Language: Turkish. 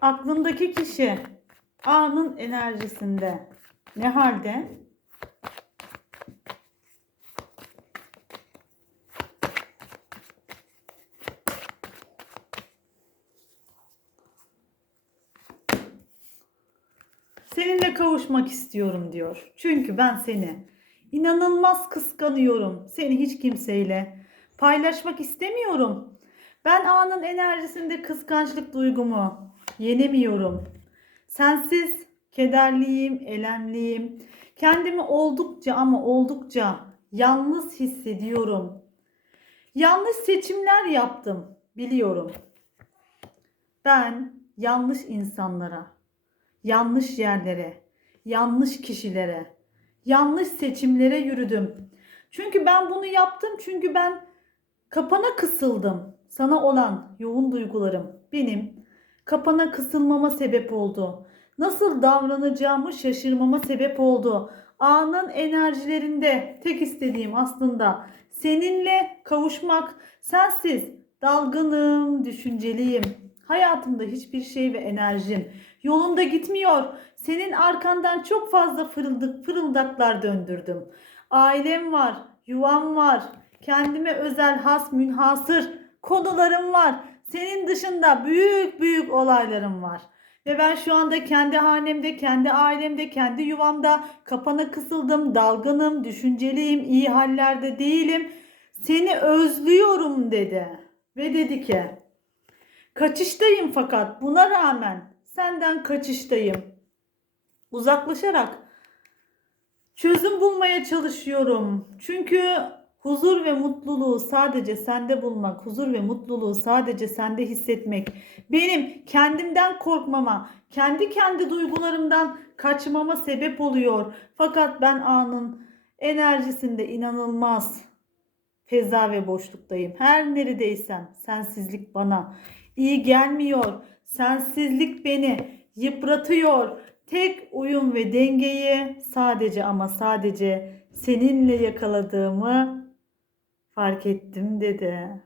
Aklındaki kişi anın enerjisinde ne halde? Seninle kavuşmak istiyorum diyor. Çünkü ben seni inanılmaz kıskanıyorum. Seni hiç kimseyle paylaşmak istemiyorum. Ben anın enerjisinde kıskançlık duygumu yenemiyorum. Sensiz kederliyim, elemliyim. Kendimi oldukça ama oldukça yalnız hissediyorum. Yanlış seçimler yaptım, biliyorum. Ben yanlış insanlara, yanlış yerlere, yanlış kişilere, yanlış seçimlere yürüdüm. Çünkü ben bunu yaptım çünkü ben kapana kısıldım. Sana olan yoğun duygularım benim kapana kısılmama sebep oldu. Nasıl davranacağımı şaşırmama sebep oldu. Anın enerjilerinde tek istediğim aslında seninle kavuşmak. Sensiz dalgınım, düşünceliyim. Hayatımda hiçbir şey ve enerjim yolunda gitmiyor. Senin arkandan çok fazla fırıldık, fırıldaklar döndürdüm. Ailem var, yuvam var. Kendime özel has münhasır konularım var. Senin dışında büyük büyük olaylarım var. Ve ben şu anda kendi hanemde, kendi ailemde, kendi yuvamda kapana kısıldım, dalgınım, düşünceliyim, iyi hallerde değilim. Seni özlüyorum dedi. Ve dedi ki kaçıştayım fakat buna rağmen senden kaçıştayım. Uzaklaşarak çözüm bulmaya çalışıyorum. Çünkü huzur ve mutluluğu sadece sende bulmak, huzur ve mutluluğu sadece sende hissetmek benim kendimden korkmama, kendi kendi duygularımdan kaçmama sebep oluyor. Fakat ben anın enerjisinde inanılmaz feza ve boşluktayım. Her neredeysem sensizlik bana iyi gelmiyor. Sensizlik beni yıpratıyor. Tek uyum ve dengeyi sadece ama sadece seninle yakaladığımı fark ettim dedi.